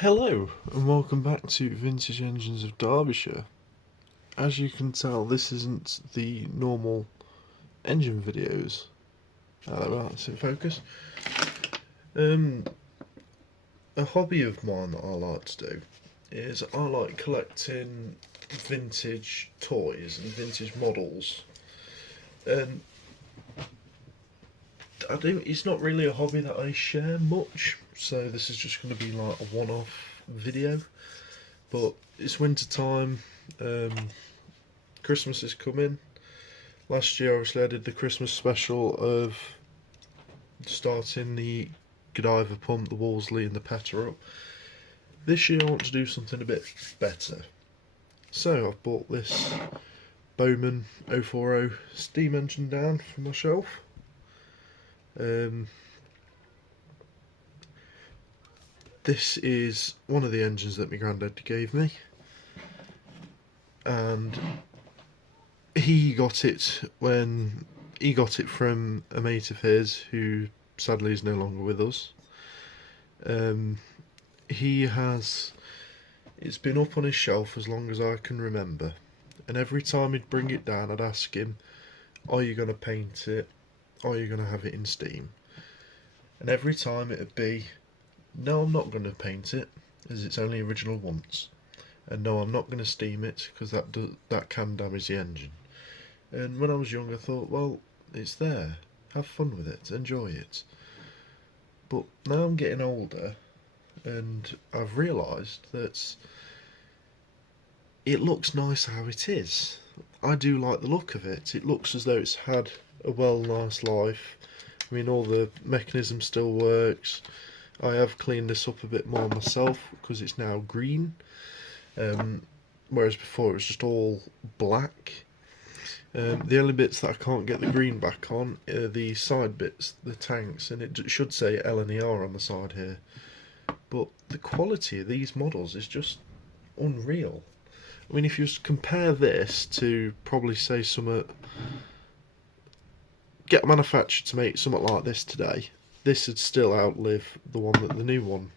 Hello and welcome back to Vintage Engines of Derbyshire. As you can tell, this isn't the normal engine videos. Right, it's in focus. A hobby of mine that I like to do is I like collecting vintage toys and vintage models. And it's not really a hobby that I share much, so this is just going to be like a one-off video. But it's winter time. Christmas is coming. Last year, obviously, I did the Christmas special of starting the Godiva pump, the Wolseley, and the Petter up. This year, I want to do something a bit better. So I've bought this Bowman 040 steam engine down from my shelf. This is one of the engines that my granddad gave me, and he got it from a mate of his who sadly is no longer with us. It's been up on his shelf as long as I can remember, and every time he'd bring it down I'd ask him, are you going to paint it? Are you going to have it in steam? And every time it'd be, no, I'm not going to paint it as it's only original once, and no, I'm not going to steam it because that can damage the engine. And when I was young I thought, well, it's there, have fun with it, enjoy it. But now I'm getting older and I've realised that it looks nice how it is. I do like the look of it. It looks as though it's had a nice life. I mean, all the mechanism still works. I have cleaned this up a bit more myself because it's now green, whereas before it was just all black. The only bits that I can't get the green back on are the side bits, the tanks, and it should say LNER on the side here. But the quality of these models is just unreal. I mean, if you compare this to probably say get manufactured to make something like this today, this would still outlive the new one.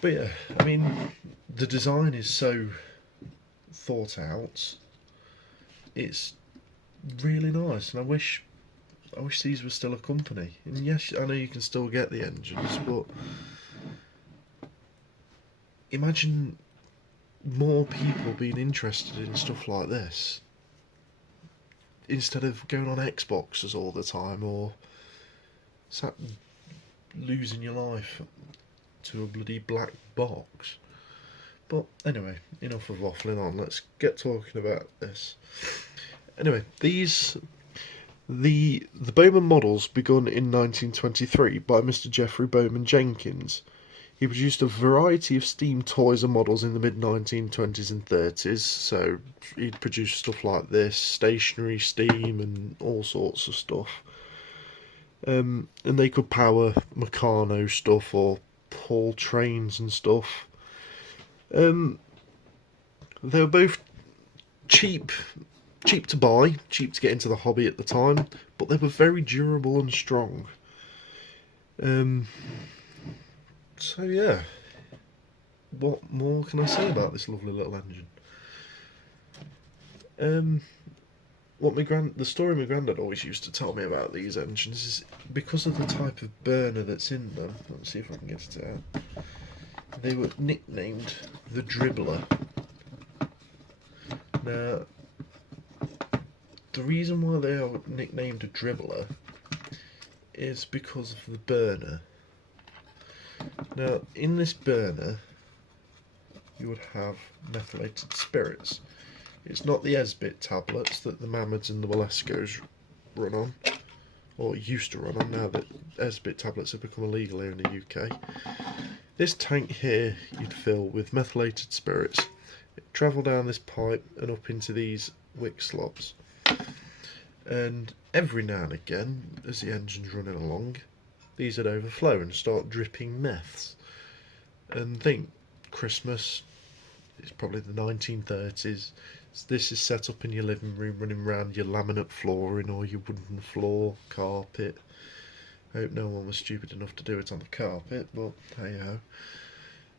But yeah, I mean, the design is so thought out. It's really nice, and I wish these were still a company. And yes, I know you can still get the engines, but imagine more people being interested in stuff like this instead of going on Xboxes all the time or losing your life to a bloody black box. But anyway, enough of waffling on. Let's get talking about this. Anyway, the Bowman models begun in 1923 by Mr. Geoffrey Bowman Jenkins. He produced a variety of steam toys and models in the mid-1920s and 30s, so he'd produce stuff like this, stationary steam and all sorts of stuff. And they could power Meccano stuff or pull trains and stuff. They were both cheap to buy, cheap to get into the hobby at the time, but they were very durable and strong. So yeah, what more can I say about this lovely little engine? The story my granddad always used to tell me about these engines is because of the type of burner that's in them. Let's see if I can get it out. They were nicknamed the Dribbler. Now, the reason why they are nicknamed a Dribbler is because of the burner. Now, in this burner, you would have methylated spirits. It's not the Esbit tablets that the Mammods and the Walesko's run on, or used to run on, now that Esbit tablets have become illegal here in the UK. This tank here you'd fill with methylated spirits. It'd travel down this pipe and up into these wick slots. And every now and again, as the engine's running along, these would overflow and start dripping meths. And think, Christmas, it's probably the 1930s. This is set up in your living room, running around your laminate flooring or your wooden floor, carpet. I hope no one was stupid enough to do it on the carpet, but hey ho.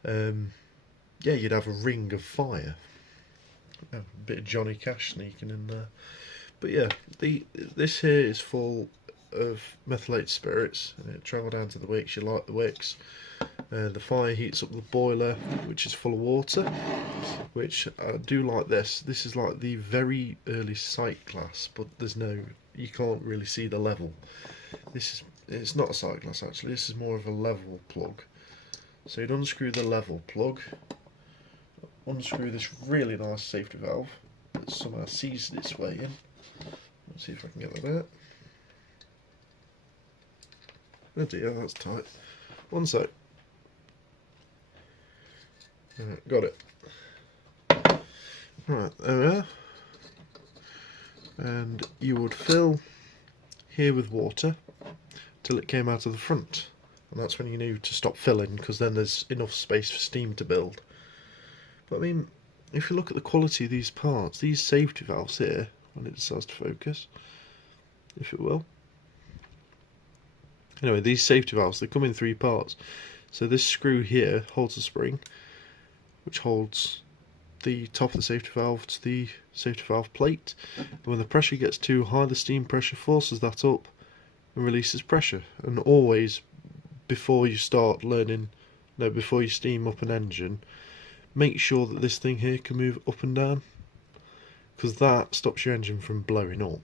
yeah, you'd have a ring of fire. A bit of Johnny Cash sneaking in there. But yeah, this here is full of methylated spirits, and it travel down to the wicks. You light the wicks. The fire heats up the boiler, which is full of water, which I do like this. This is like the very early sight glass, but you can't really see the level. It's not a sight glass actually, this is more of a level plug. So you'd unscrew the level plug, unscrew this really nice safety valve that somehow seized its way in. Let's see if I can get that out. Oh dear, that's tight. One sec. Got it. Right, there we are. And you would fill here with water till it came out of the front. And that's when you knew to stop filling, because then there's enough space for steam to build. But I mean, if you look at the quality of these parts, these safety valves here, when it decides to focus, if it will. Anyway, these safety valves, they come in 3 parts. So this screw here holds the spring, which holds the top of the safety valve to the safety valve plate. And when the pressure gets too high, the steam pressure forces that up and releases pressure. And always, before you start before you steam up an engine, make sure that this thing here can move up and down, because that stops your engine from blowing up.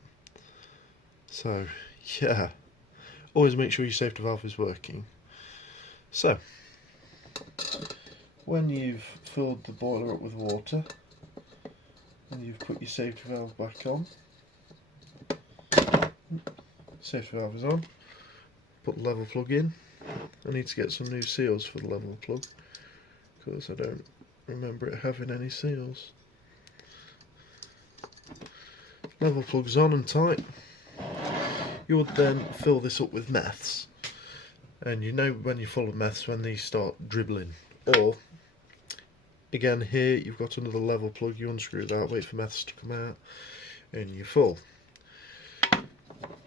So yeah, always make sure your safety valve is working. So when you've filled the boiler up with water and you've put your safety valve back on, safety valve is on, put the level plug in. I need to get some new seals for the level plug, because I don't remember it having any seals. Level plug's on and tight. You would then fill this up with meths, and you know when you're full of meths when these start dribbling. Or again, here you've got another level plug, you unscrew that, wait for meths to come out, and you're full.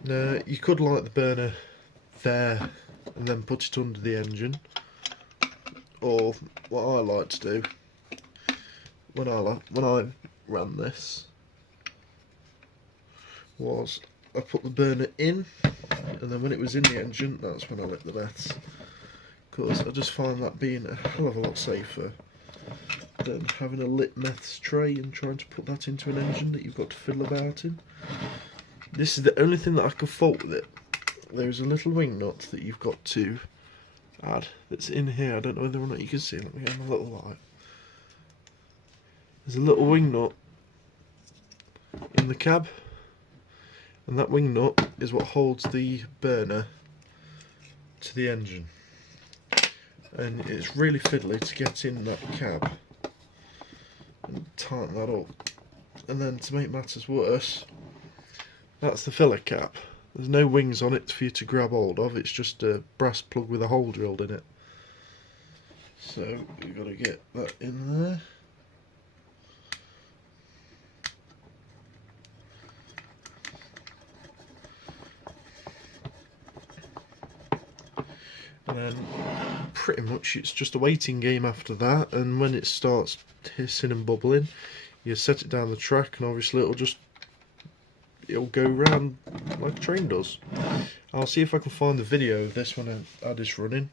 Now you could light the burner there and then put it under the engine, or what I like to do when I ran this was I put the burner in, and then when it was in the engine, that's when I lit the meths, because I just find that being a hell of a lot safer than having a lit meths tray and trying to put that into an engine that you've got to fiddle about in. This is the only thing that I can fault with it. There's a little wing nut that you've got to add that's in here. I don't know whether or not you can see. Let me get a little light. There's a little wing nut in the cab, and that wing nut is what holds the burner to the engine, and it's really fiddly to get in that cab and tighten that up. And then to make matters worse, that's the filler cap. There's no wings on it for you to grab hold of, it's just a brass plug with a hole drilled in it. So you've got to get that in there. And then pretty much it's just a waiting game after that, and when it starts hissing and bubbling, you set it down the track, and obviously it'll go round like a train does. I'll see if I can find the video of this when I had this running.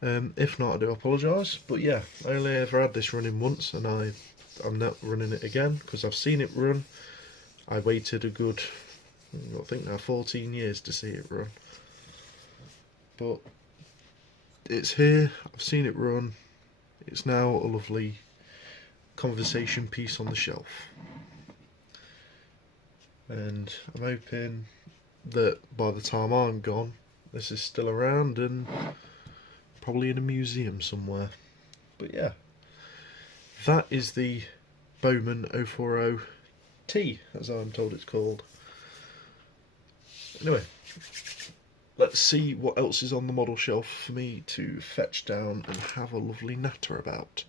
If not, I do apologise. But yeah, I only ever had this running once, and I'm not running it again because I've seen it run. I waited a good, I think now 14 years to see it run. But it's here, I've seen it run. It's now a lovely conversation piece on the shelf. And I'm hoping that by the time I'm gone, this is still around and probably in a museum somewhere. But yeah, that is the Bowman 040T, as I'm told it's called. Anyway, let's see what else is on the model shelf for me to fetch down and have a lovely natter about.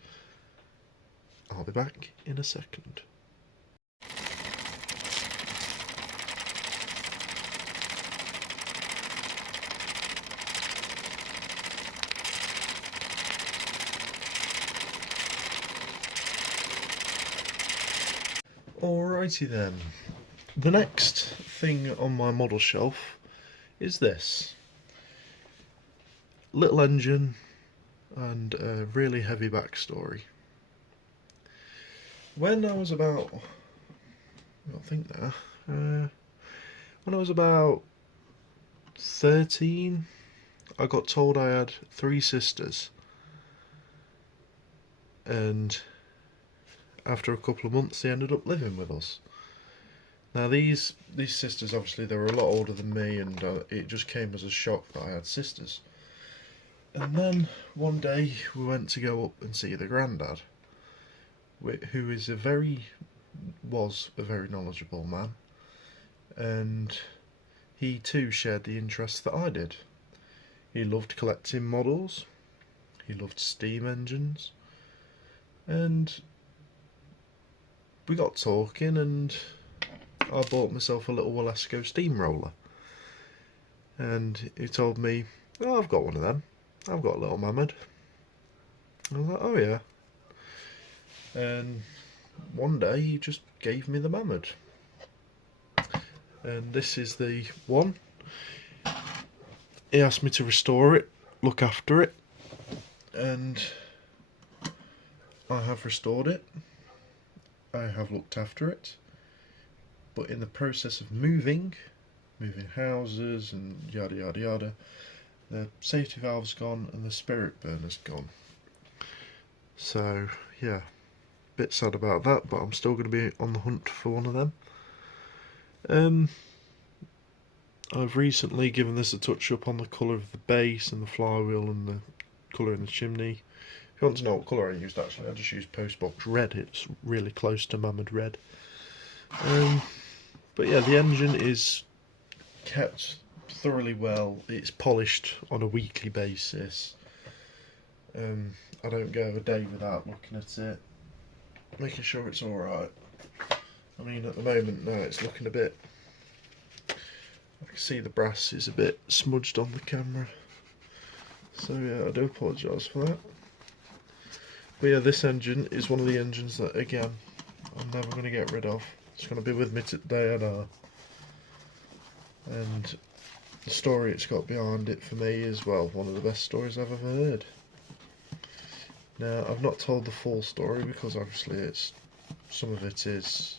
I'll be back in a second. Righty then. The next thing on my model shelf is this. Little engine and a really heavy backstory. When I was about, when I was about 13, I got told I had 3 sisters, and after a couple of months they ended up living with us. Now these sisters, obviously they were a lot older than me, and it just came as a shock that I had sisters. And then one day we went to go up and see the granddad, who was a very knowledgeable man, and he too shared the interests that I did. He loved collecting models, he loved steam engines, and we got talking, and I bought myself a little Walesko steamroller, and he told me, "Oh, I've got one of them. I've got a little Mammoth." I was like, "Oh yeah." And one day he just gave me the Mammoth, and this is the one. He asked me to restore it, look after it, and I have restored it. I have looked after it, but in the process of moving houses and yada yada yada, the safety valve's gone and the spirit burner's gone. So yeah, bit sad about that, but I'm still going to be on the hunt for one of them. I've recently given this a touch up on the colour of the base and the flywheel and the colour in the chimney. If you want to know what colour I used, actually, I just used Postbox Red. It's really close to Mammoth Red. But yeah, the engine is kept thoroughly well. It's polished on a weekly basis. I don't go a day without looking at it, making sure it's alright. I mean, at the moment now it's looking a bit, I can see the brass is a bit smudged on the camera, so yeah, I do apologise for that. But yeah, this engine is one of the engines that, again, I'm never going to get rid of. It's going to be with me today and and the story it's got behind it for me is, well, one of the best stories I've ever heard. Now, I've not told the full story because obviously some of it is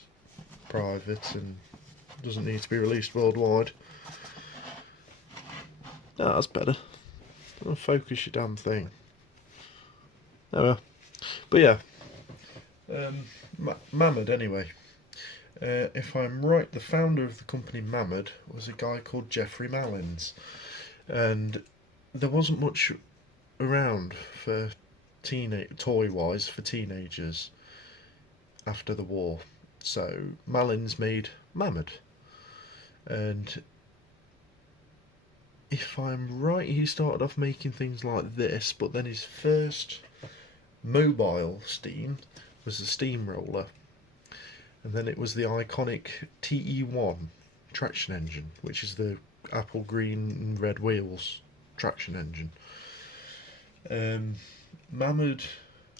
private and doesn't need to be released worldwide. No, that's better. Don't focus your damn thing. Oh well. But yeah, Mammoth anyway. If I'm right, the founder of the company Mammoth was a guy called Geoffrey Malins, and there wasn't much around for toy-wise for teenagers after the war, so Malins made Mammoth, and if I'm right, he started off making things like this, but then his first mobile steam was the steamroller, and then it was the iconic TE1 traction engine, which is the apple green and red wheels traction engine. Mammoth,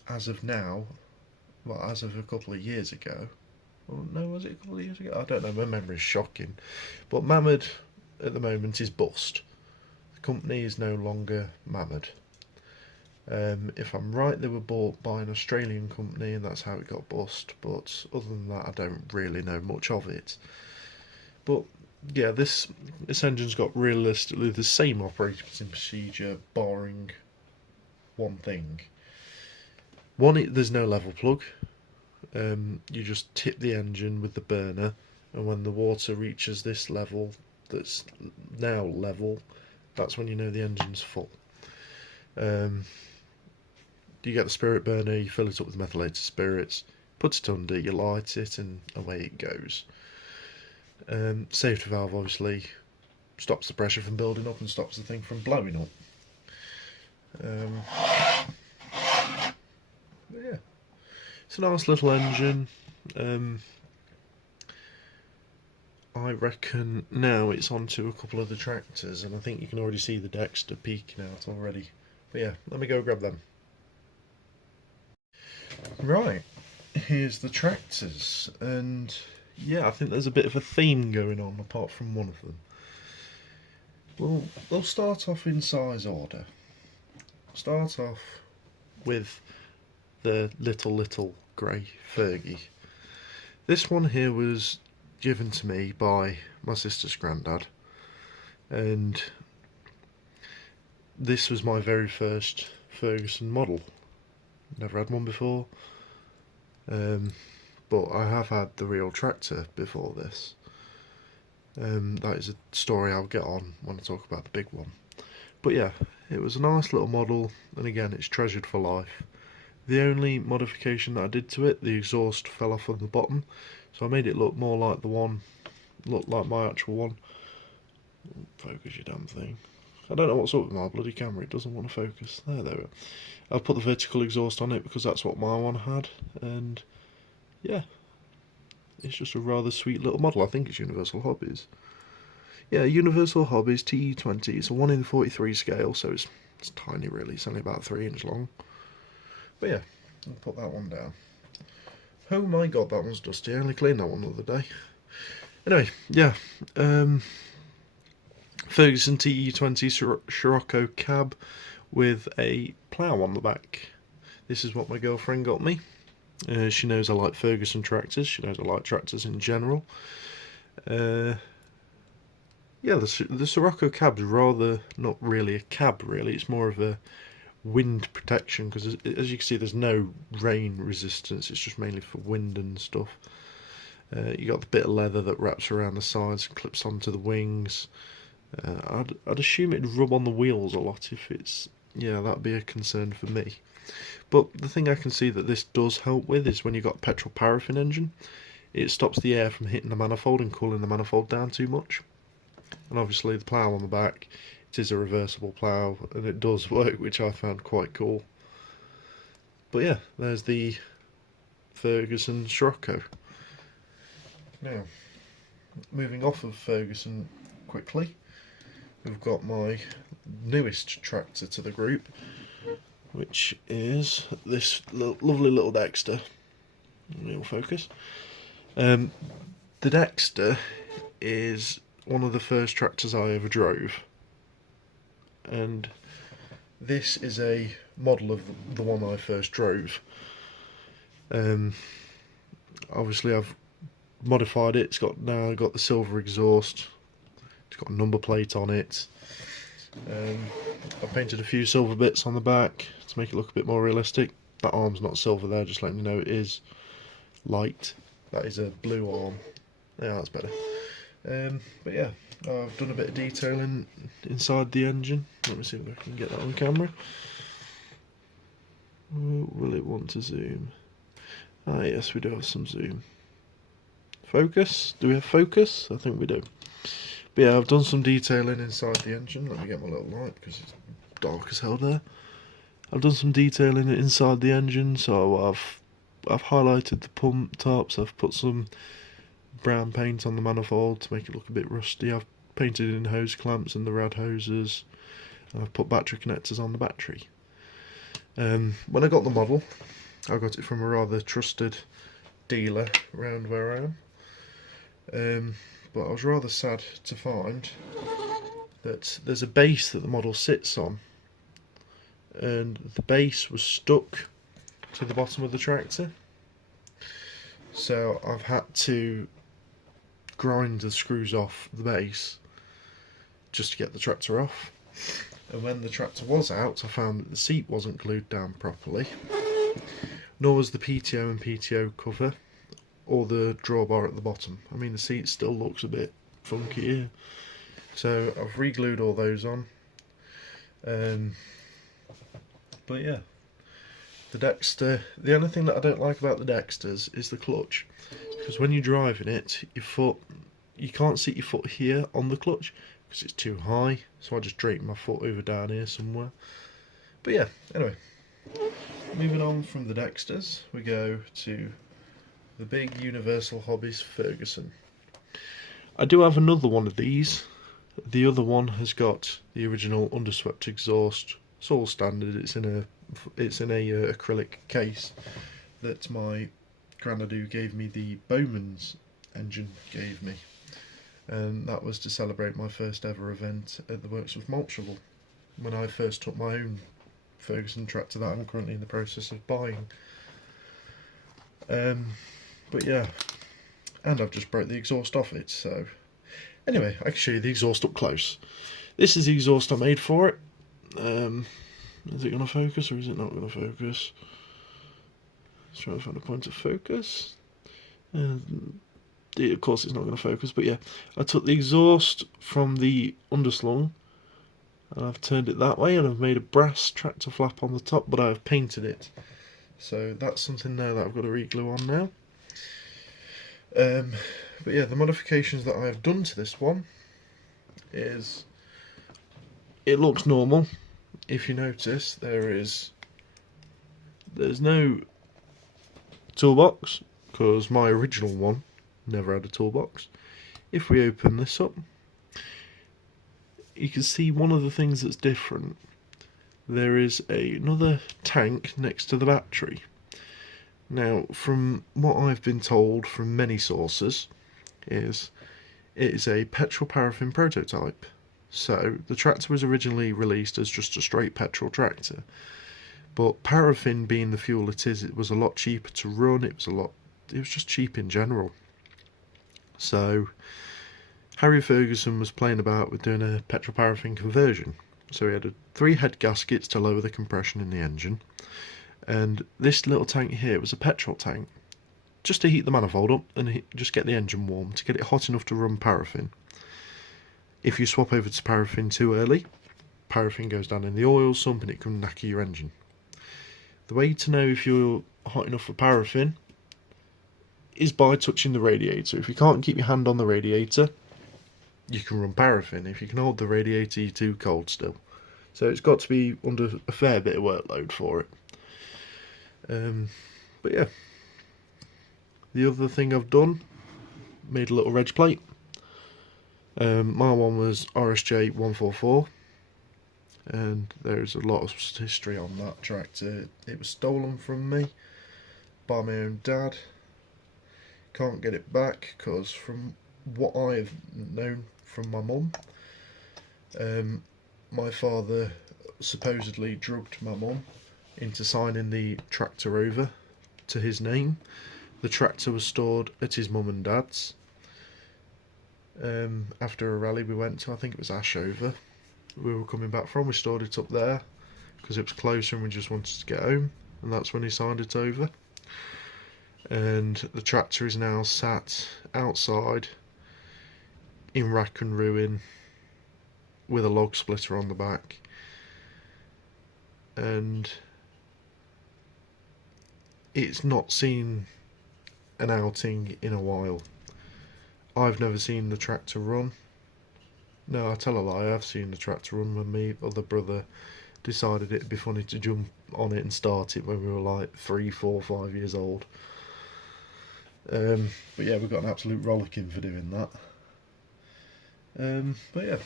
as of now, well, as of a couple of years ago, or no, was it a couple of years ago? I don't know, my memory's shocking, but Mammoth at the moment is bust. The company is no longer Mammoth. If I'm right, they were bought by an Australian company and that's how it got bust, but other than that I don't really know much of it. But yeah, this engine's got realistically the same operating procedure, barring one thing. One, there's no level plug. You just tip the engine with the burner, and when the water reaches this level that's now level, that's when you know the engine's full. You get the spirit burner, you fill it up with methylated spirits, put it under, you light it, and away it goes. Safety valve obviously stops the pressure from building up and stops the thing from blowing up. Yeah, it's a nice little engine. I reckon now it's onto a couple of the tractors, and I think you can already see the Dexter peeking out already. But yeah, let me go grab them. Right, here's the tractors, and yeah, I think there's a bit of a theme going on apart from one of them. Well, we'll start off in size order. Start off with the little grey Fergie. This one here was given to me by my sister's granddad, and this was my very first Ferguson model. Never had one before, but I have had the real tractor before this. That is a story I'll get on when I talk about the big one. But yeah, it was a nice little model, and again, it's treasured for life. The only modification that I did to it, the exhaust fell off on the bottom, so I made it look more like look like my actual one. Focus your damn thing. I don't know what's up with my bloody camera, it doesn't want to focus. There we go. I've put the vertical exhaust on it because that's what my one had, and yeah, it's just a rather sweet little model. I think it's Universal Hobbies. Yeah, Universal Hobbies TE20. It's a 1 in 43 scale, so it's tiny really, it's only about 3 inch long. But yeah, I'll put that one down. Oh my god, that one's dusty. I only cleaned that one the other day. Anyway, yeah, Ferguson TE20 Scirocco cab with a plough on the back. This is what my girlfriend got me. She knows I like Ferguson tractors. She knows I like tractors in general. Yeah, the Scirocco cab's rather not really a cab really. It's more of a wind protection because as you can see there's no rain resistance. It's just mainly for wind and stuff. You got the bit of leather that wraps around the sides and clips onto the wings. I'd assume it'd rub on the wheels a lot if it's... yeah, that'd be a concern for me. But the thing I can see that this does help with is when you've got a petrol paraffin engine, it stops the air from hitting the manifold and cooling the manifold down too much. And obviously the plough on the back, it is a reversible plough and it does work, which I found quite cool. But yeah, there's the Ferguson Scirocco. Now, moving off of Ferguson quickly, we've got my newest tractor to the group, which is this lovely little Dexter. It'll focus. The Dexter is one of the first tractors I ever drove, and this is a model of the one I first drove. Obviously I've modified it. It's now got the silver exhaust. It's got a number plate on it. I painted a few silver bits on the back to make it look a bit more realistic. That arm's not silver there, just letting you know it is light. That is a blue arm. Yeah, that's better. But yeah, I've done a bit of detailing inside the engine. Let me see if I can get that on camera. Will it want to zoom? Ah yes, we do have some zoom. Focus? Do we have focus? I think we do. But yeah, I've done some detailing inside the engine. Let me get my little light because it's dark as hell there. I've done some detailing inside the engine, so I've highlighted the pump tops. I've put some brown paint on the manifold to make it look a bit rusty. I've painted in hose clamps and the rad hoses. And I've put battery connectors on the battery. When I got the model, I got it from a rather trusted dealer around where I am. But I was rather sad to find that there's a base that the model sits on, and the base was stuck to the bottom of the tractor. So I've had to grind the screws off the base just to get the tractor off. And when the tractor was out, I found that the seat wasn't glued down properly, nor was the PTO and PTO cover, or the drawbar at the bottom. I mean, the seat still looks a bit funky here. So I've re-glued all those on. But yeah, the Dexter, the only thing that I don't like about the Dexters is the clutch. Because when you're driving it, you can't sit your foot here on the clutch because it's too high. So I just drape my foot over down here somewhere. But yeah, anyway. Moving on from the Dexters, we go to the big Universal Hobbies Ferguson. I do have another one of these. The other one has got the original underswept exhaust. It's all standard. It's in a acrylic case that my granddad gave me the Bowman's engine gave me, and that was to celebrate my first ever event at the works of Maltshovel, when I first took my own Ferguson tractor that I'm currently in the process of buying. But yeah, and I've just broke the exhaust off it, so anyway, I can show you the exhaust up close. This is the exhaust I made for it. Is it going to focus or is it not going to focus? Let's try and find a point of focus. Of course it's not going to focus, but yeah, I took the exhaust from the underslung and I've turned it that way, and I've made a brass tractor flap on the top, but I've painted it. So that's something there that I've got to re-glue on now. But yeah, the modifications that I've done to this one is, it looks normal. If you notice, there's no toolbox, because my original one never had a toolbox. If we open this up, you can see one of the things that's different. There is another tank next to the battery. Now, from what I've been told from many sources, it is a petrol paraffin prototype. So the tractor was originally released as just a straight petrol tractor, but paraffin being the fuel it is, it was a lot cheaper to run. It was just cheap in general. So Harry Ferguson was playing about with doing a petrol paraffin conversion. So he had 3 head gaskets to lower the compression in the engine, and this little tank here was a petrol tank, just to heat the manifold up and just get the engine warm, to get it hot enough to run paraffin. If you swap over to paraffin too early, paraffin goes down in the oil sump and it can knacker your engine. The way to know if you're hot enough for paraffin is by touching the radiator. If you can't keep your hand on the radiator, you can run paraffin. If you can hold the radiator, you're too cold still. So it's got to be under a fair bit of workload for it. But yeah, the other thing I've done, made a little reg plate. My one was RSJ 144, and there's a lot of history on that tractor. It was stolen from me by my own dad. Can't get it back because, from what I've known from my mum, my father supposedly drugged my mum into signing the tractor over to his name. The tractor was stored at his mum and dad's. After a rally we went to, I think it was Ashover, we were coming back from, we stored it up there because it was closer and we just wanted to get home, and that's when he signed it over. And the tractor is now sat outside in rack and ruin with a log splitter on the back, and it's not seen an outing in a while. I've never seen the tractor run. No, I tell a lie, I've seen the tractor run when my other brother decided it'd be funny to jump on it and start it when we were like 3, 4, 5 years old. But yeah, we've got an absolute rollicking for doing that. But yeah,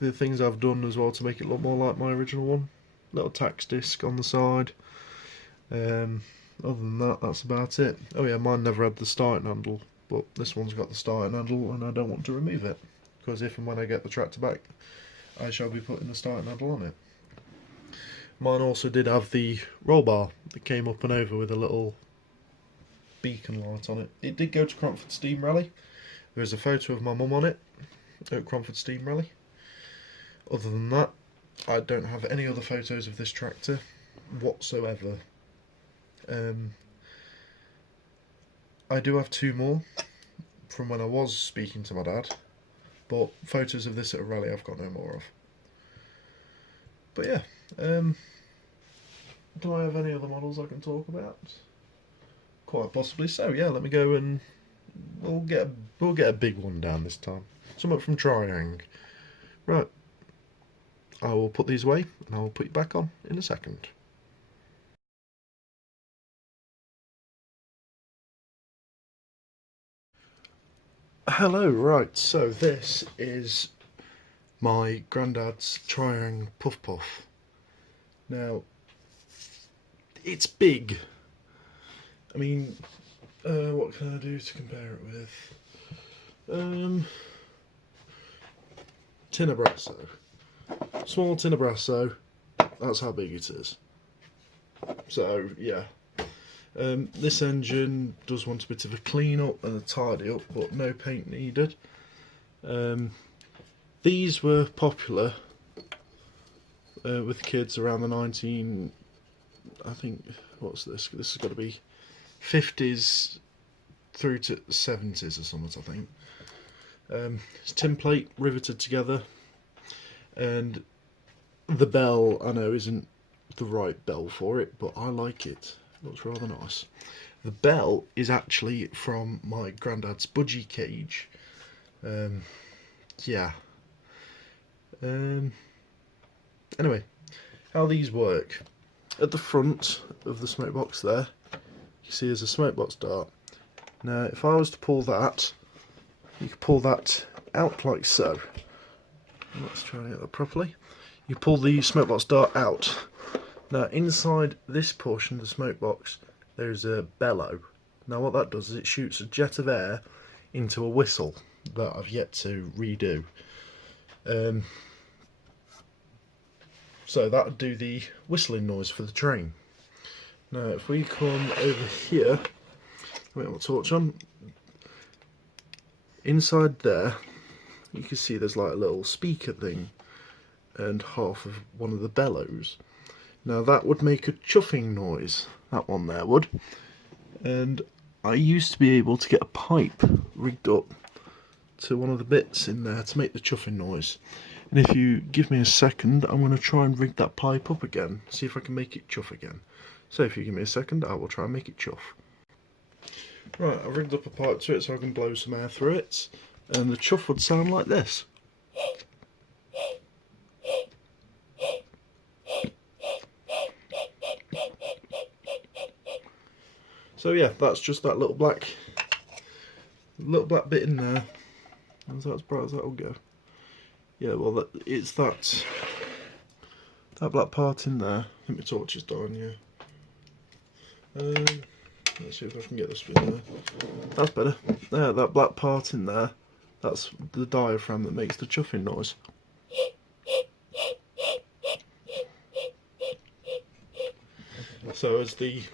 the things I've done as well to make it look more like my original one. Little tax disc on the side. Other than that, that's about it. Oh yeah, mine never had the starting handle, but this one's got the starting handle, and I don't want to remove it, because if and when I get the tractor back, I shall be putting the starting handle on it. Mine also did have the roll bar that came up and over with a little beacon light on it. It did go to Cromford Steam Rally. There is a photo of my mum on it at Cromford Steam Rally. Other than that, I don't have any other photos of this tractor whatsoever. I do have 2 more from when I was speaking to my dad, but photos of this at a rally I've got no more of. But yeah, do I have any other models I can talk about? Quite possibly so. Yeah, let me go and we'll get a big one down this time. Something from Triang. Right, I will put these away and I will put you back on in a second. Hello, right, so this is my granddad's Triang Puff Puff. Now, it's big. I mean, What can I do to compare it with? Tenebrasso. Small Tenebrasso, that's how big it is. So, yeah. This engine does want a bit of a clean up and a tidy up, but no paint needed. These were popular with kids around the I think, what's this? This has got to be 50s through to 70s or something, I think. It's tin plate riveted together, and the bell, I know, isn't the right bell for it, but I like it. It looks rather nice. The bell is actually from my granddad's budgie cage. Yeah. Anyway, how these work. At the front of the smoke box there, you see there's a smoke box dart. Now, if I was to pull that, you could pull that out like so. Let's try and get that properly. You pull the smoke box dart out. Now, inside this portion of the smoke box, there's a bellow. Now, what that does is it shoots a jet of air into a whistle that I've yet to redo. So that would do the whistling noise for the train. Now, if we come over here, wait, I'll torch on. Inside there, you can see there's like a little speaker thing and half of one of the bellows. Now that would make a chuffing noise, that one there would. And I used to be able to get a pipe rigged up to one of the bits in there to make the chuffing noise. And if you give me a second, I'm going to try and rig that pipe up again, see if I can make it chuff again. So if you give me a second, I will try and make it chuff. Right, I've rigged up a pipe to it so I can blow some air through it, and the chuff would sound like this. So yeah, that's just that little black bit in there. Is that as bright as that will go? Yeah, well, it's that black part in there. I think my torch is dying, yeah. Let's see if I can get this bit in there. That's better. There, that black part in there, that's the diaphragm that makes the chuffing noise. So as the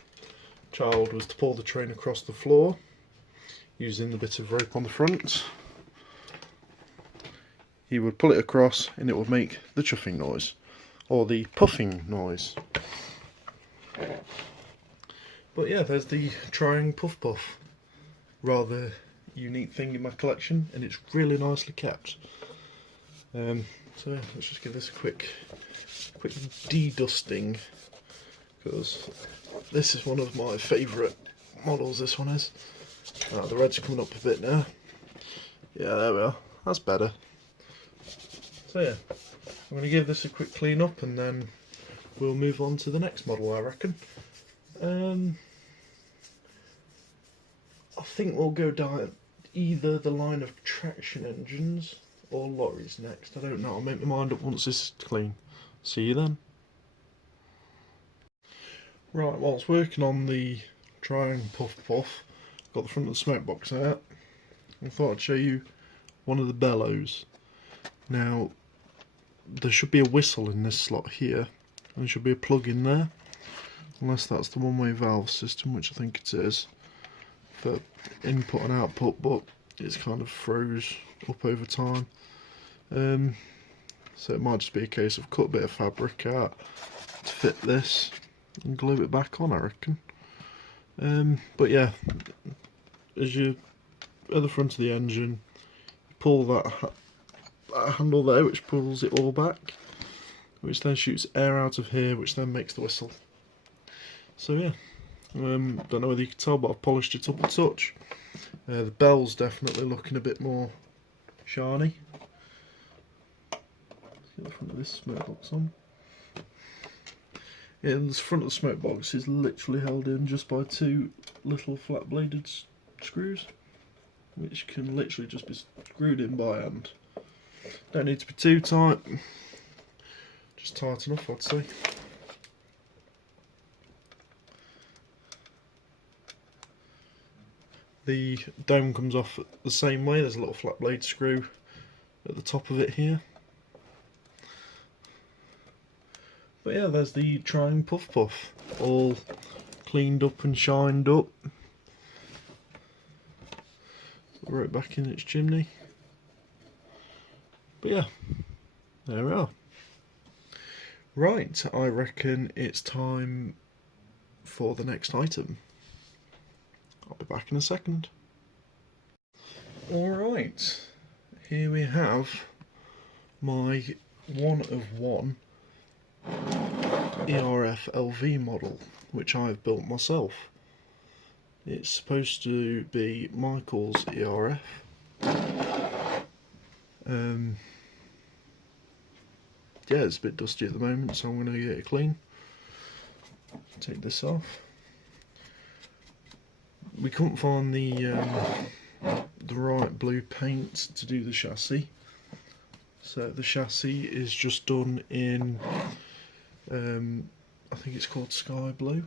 child was to pull the train across the floor, using the bit of rope on the front, he would pull it across and it would make the chuffing noise, or the puffing noise. But yeah, there's the Triang Puff Puff. Rather unique thing in my collection, and it's really nicely kept. So yeah, let's just give this a quick de-dusting, because this is one of my favourite models, this one is. The red's coming up a bit now. Yeah, there we are, that's better. So yeah, I'm going to give this a quick clean up and then we'll move on to the next model, I reckon. I think we'll go down either the line of traction engines or lorries next. I don't know, I'll make my mind up once this is clean. See you then. Right, whilst working on the Triang Puff Puff, got the front of the smoke box out. I thought I'd show you one of the bellows. Now, there should be a whistle in this slot here, and there should be a plug in there, unless that's the one-way valve system, which I think it is, for input and output, but it's kind of froze up over time. So it might just be a case of cut a bit of fabric out to fit this and glue it back on, I reckon. But yeah, as you at the front of the engine, pull that handle there, which pulls it all back, which then shoots air out of here, which then makes the whistle. So yeah, don't know whether you can tell, but I've polished it up a touch. The bell's definitely looking a bit more shiny. Get the front of this smoke box on. Yeah, and the front of the smoke box is literally held in just by two little flat bladed screws, which can literally just be screwed in by hand. Don't need to be too tight, just tight enough, I'd say. The dome comes off the same way. There's a little flat blade screw at the top of it here. But yeah, there's the Triumph Puff Puff, all cleaned up and shined up. Right back in its chimney. But yeah, there we are. Right, I reckon it's time for the next item. I'll be back in a second. Alright, here we have my one of one ERF LV model, which I've built myself. It's supposed to be Michael's ERF. Yeah, it's a bit dusty at the moment, so I'm going to get it clean. Take this off. We couldn't find the right blue paint to do the chassis, so the chassis is just done in I think it's called sky blue,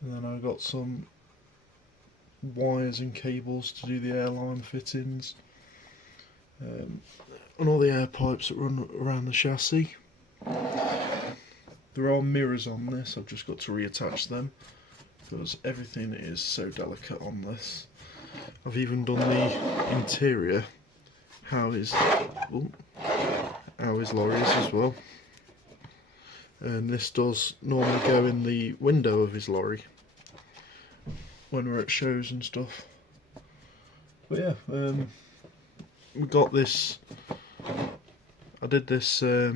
and then I got some wires and cables to do the airline fittings, and all the air pipes that run around the chassis. There are mirrors on this, I've just got to reattach them because everything is so delicate on this. I've even done the interior, how his lorries as well. And this does normally go in the window of his lorry when we're at shows and stuff. But yeah, we got this. I did this. I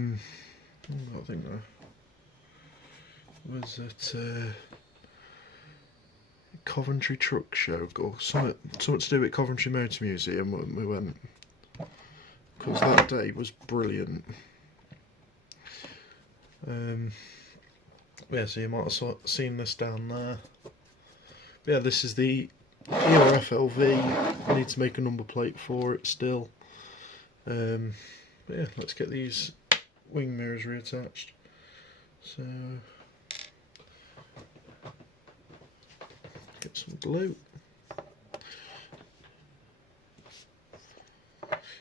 think was it Coventry Truck Show or something to do with Coventry Motor Museum when we went, because that day was brilliant. Yeah, so you might have seen this down there. But yeah, this is the ERF LV. I need to make a number plate for it still. But yeah, let's get these wing mirrors reattached. So get some glue.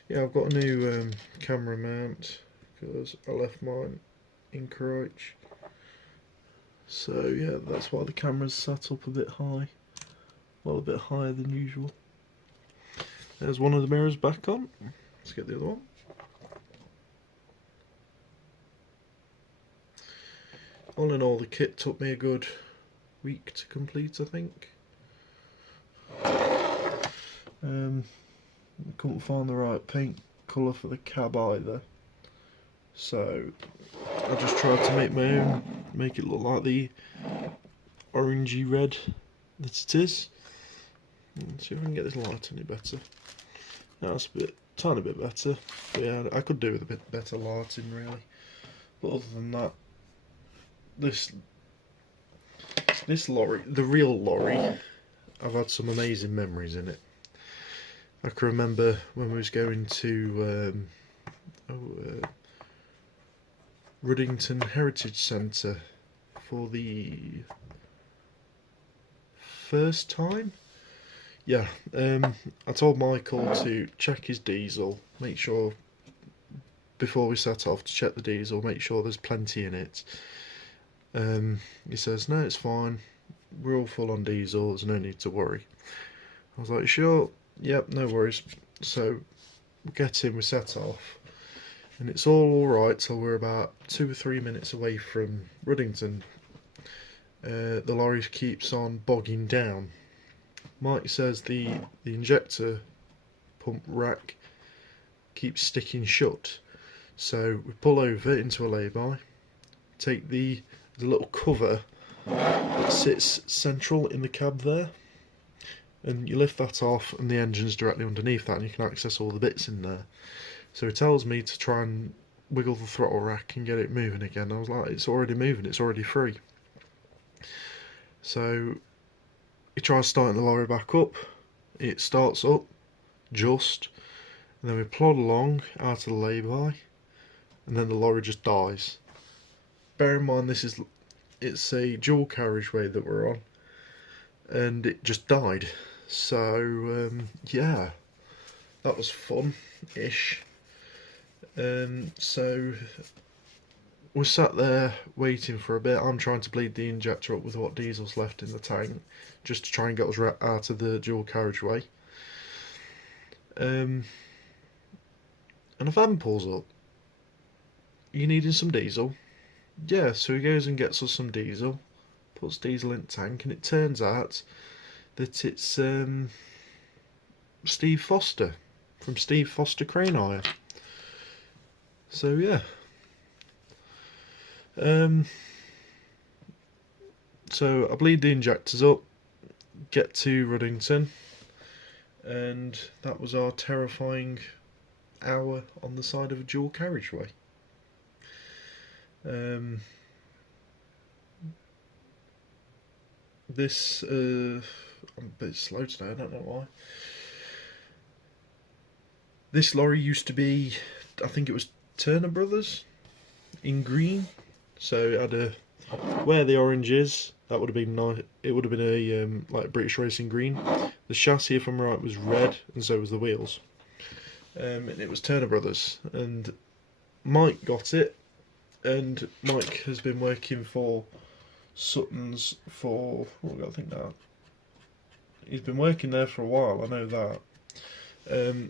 Yeah, I've got a new camera mount because I left mine in Croydon. So yeah, that's why the camera's sat up a bit high. Well, a bit higher than usual. There's one of the mirrors back on. Let's get the other one. All in all, the kit took me a good week to complete, I think. I couldn't find the right paint colour for the cab either, so I just tried to make my own, make it look like the orangey red that it is. Let's see if I can get this light any better. That's a tiny bit better. But yeah, I could do with a bit better lighting really. But other than that, this lorry, the real lorry, I've had some amazing memories in it. I can remember when we was going to Ruddington Heritage Centre for the first time. Yeah, I told Michael to check his diesel, make sure before we set off to check the diesel, make sure there's plenty in it. He says, no, it's fine, we're all full on diesel, there's no need to worry. I was like, sure, yep, no worries. So we get in, we set off, and it's all alright till we're about 2 or 3 minutes away from Ruddington. The lorry keeps on bogging down. Mike says the injector pump rack keeps sticking shut, so we pull over into a lay-by, take the little cover that sits central in the cab there, and you lift that off and the engine's directly underneath that and you can access all the bits in there. So he tells me to try and wiggle the throttle rack and get it moving again. I was like, it's already moving, it's already free. So he tries starting the lorry back up, it starts up just, and then we plod along out of the lay-by, and then the lorry just dies. Bear in mind it's a dual carriageway that we're on, and it just died. So yeah, that was fun-ish. So we're sat there waiting for a bit. I'm trying to bleed the injector up with what diesel's left in the tank, just to try and get us out of the dual carriageway. And a van pulls up. You needing some diesel? Yeah, so he goes and gets us some diesel, puts diesel in the tank, and it turns out that it's Steve Foster from Steve Foster Crane Hire. So yeah. So I bleed the injectors up, get to Ruddington, and that was our terrifying hour on the side of a dual carriageway. This I'm a bit slow today, I don't know why. This lorry used to be, I think it was Turner Brothers in green, so it had a, where the orange is, that would have been nice. It would have been a like British Racing green. The chassis, if I'm right, was red, and so was the wheels. And it was Turner Brothers, and Mike got it, and Mike has been working for Sutton's for, what have I got to think now? He's been working there for a while, I know that.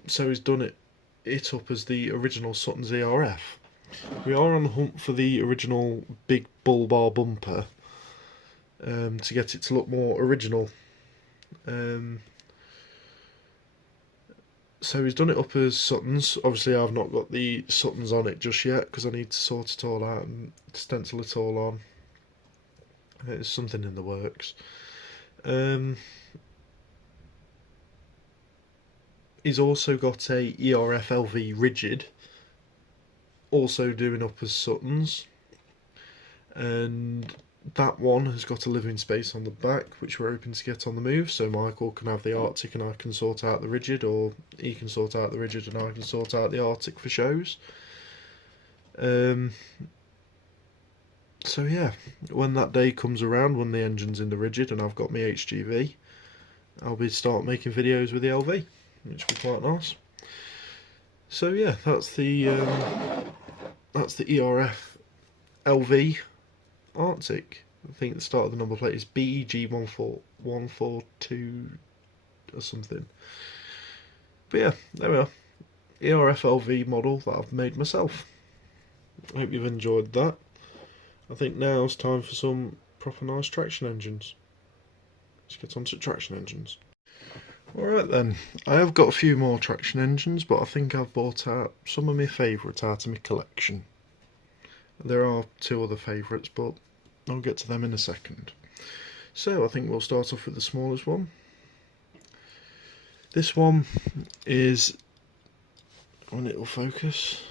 So he's done it up as the original Sutton's ERF. We are on the hunt for the original big bull bar bumper, to get it to look more original. So he's done it up as Sutton's. Obviously I've not got the Sutton's on it just yet, because I need to sort it all out and stencil it all on. There's something in the works. He's also got a ERF LV rigid, also doing up as Sutton's, and that one has got a living space on the back, which we're hoping to get on the move, so Michael can have the Arctic and I can sort out the rigid, or he can sort out the rigid and I can sort out the Arctic for shows. So yeah, when that day comes around, when the engine's in the rigid and I've got my HGV, I'll be start making videos with the LV, which will be quite nice. So yeah, that's the ERF LV Arctic. I think the start of the number plate is BEG14142 or something. But yeah, there we are. ERF LV model that I've made myself. I hope you've enjoyed that. I think now it's time for some proper nice traction engines. Let's get on to traction engines. Alright then, I have got a few more traction engines, but I think I've bought out some of my favourites out of my collection. There are two other favourites, but I'll get to them in a second. So I think we'll start off with the smallest one. This one is, when it will focus,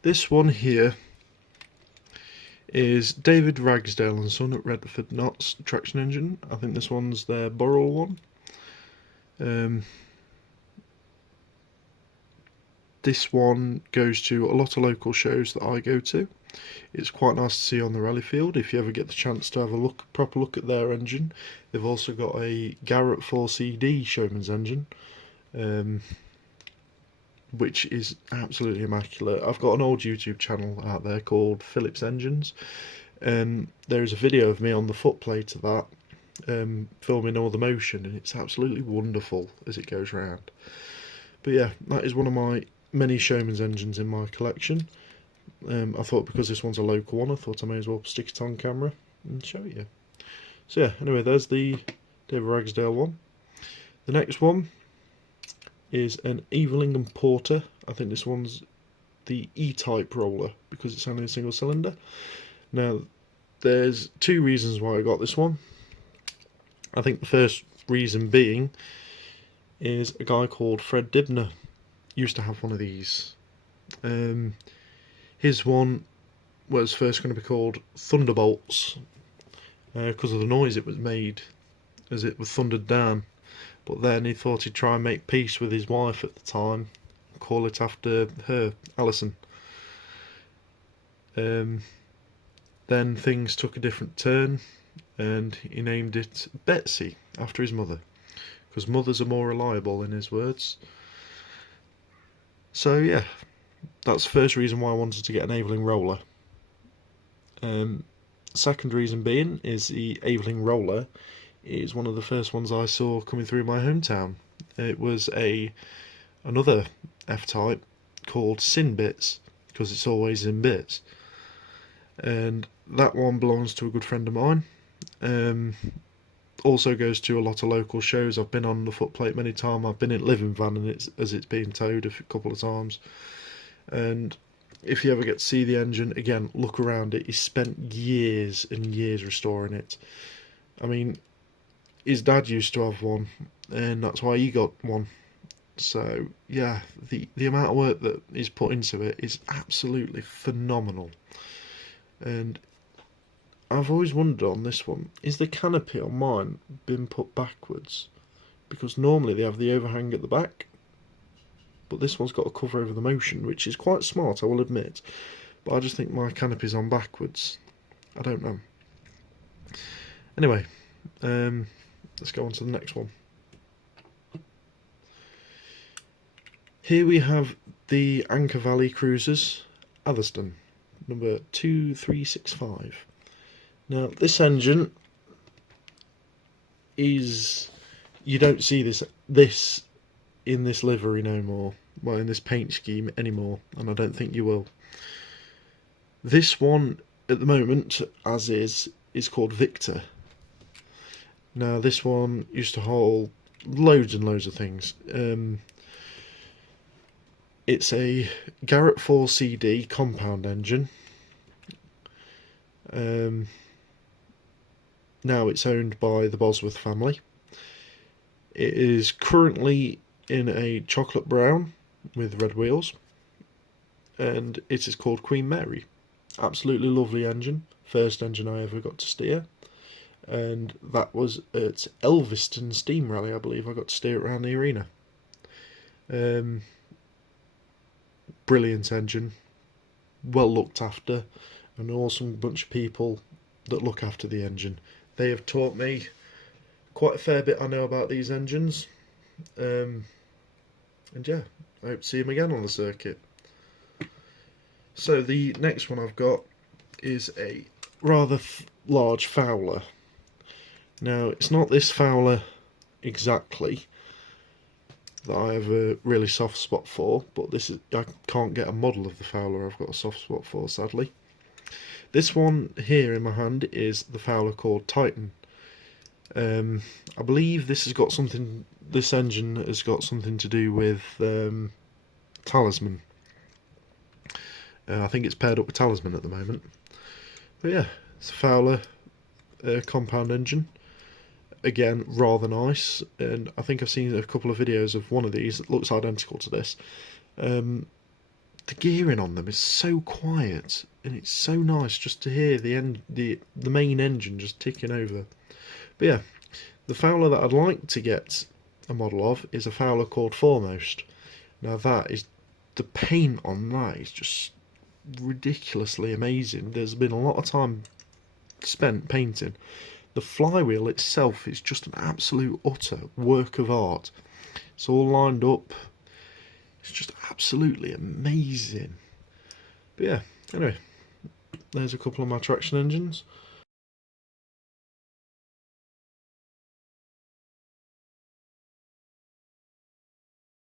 this one here is David Ragsdale and Son at Redford Knots traction engine. I think this one's their Burrell one. This one goes to a lot of local shows that I go to. It's quite nice to see on the rally field if you ever get the chance to have a proper look at their engine. They've also got a Garrett 4CD Showman's engine, which is absolutely immaculate. I've got an old YouTube channel out there called Phillips Engines, and there is a video of me on the footplate of that, filming all the motion, and it's absolutely wonderful as it goes round. But yeah, that is one of my many Showman's engines in my collection. I thought because this one's a local one, I thought I may as well stick it on camera and show you. So yeah, anyway, there's the David Ragsdale one. The next one is an Evelyn & Porter. I think this one's the E-type roller because it's only a single cylinder. Now, there's two reasons why I got this one. I think the first reason being is a guy called Fred Dibner used to have one of these. His one was first going to be called Thunderbolts because of the noise it was made as it was thundered down. But then he thought he'd try and make peace with his wife at the time, call it after her, Alison. Then things took a different turn, and he named it Betsy after his mother, because mothers are more reliable, in his words. So yeah, that's the first reason why I wanted to get an Aveling roller. Second reason being is the Aveling roller is one of the first ones I saw coming through my hometown. It was another F-Type called Sin Bits, because it's always in bits, and that one belongs to a good friend of mine. Also goes to a lot of local shows. I've been on the footplate many times. I've been in Living Van and it's been towed a couple of times. And if you ever get to see the engine again, look around it. He spent years and years restoring it. I mean, his dad used to have one, and that's why he got one. So yeah, the amount of work that he's put into it is absolutely phenomenal. And I've always wondered on this one, is the canopy on mine been put backwards? Because normally they have the overhang at the back, but this one's got a cover over the motion, which is quite smart, I will admit. But I just think my canopy's on backwards. I don't know. Anyway, let's go on to the next one. Here we have the Anchor Valley Cruisers, Atherstone, number 2365. Now, this engine is, you don't see this in this livery no more, well, in this paint scheme anymore, and I don't think you will. This one, at the moment, as is called Victor. Now, this one used to hold loads and loads of things. It's a Garrett 4CD compound engine. Now it's owned by the Bosworth family. It is currently in a chocolate brown with red wheels, and it is called Queen Mary. Absolutely lovely engine. First engine I ever got to steer, and that was at Elviston Steam Rally, I believe. I got to steer it around the arena. Brilliant engine, well looked after, an awesome bunch of people that look after the engine. They have taught me quite a fair bit I know about these engines, and yeah, I hope to see them again on the circuit. So the next one I've got is a rather large Fowler. Now, it's not this Fowler exactly that I have a really soft spot for, but this is, I can't get a model of the Fowler I've got a soft spot for, sadly. This one here in my hand is the Fowler called Titan. I believe this engine has got something to do with Talisman. I think it's paired up with Talisman at the moment. But yeah, it's a Fowler compound engine. Again, rather nice, and I think I've seen a couple of videos of one of these that looks identical to this. The gearing on them is so quiet, and it's so nice just to hear the main engine just ticking over. But yeah, the Fowler that I'd like to get a model of is a Fowler called Foremost. Now the paint on that is just ridiculously amazing. There's been a lot of time spent painting. The flywheel itself is just an absolute utter work of art. It's all lined up. It's just absolutely amazing. But yeah, anyway, there's a couple of my traction engines.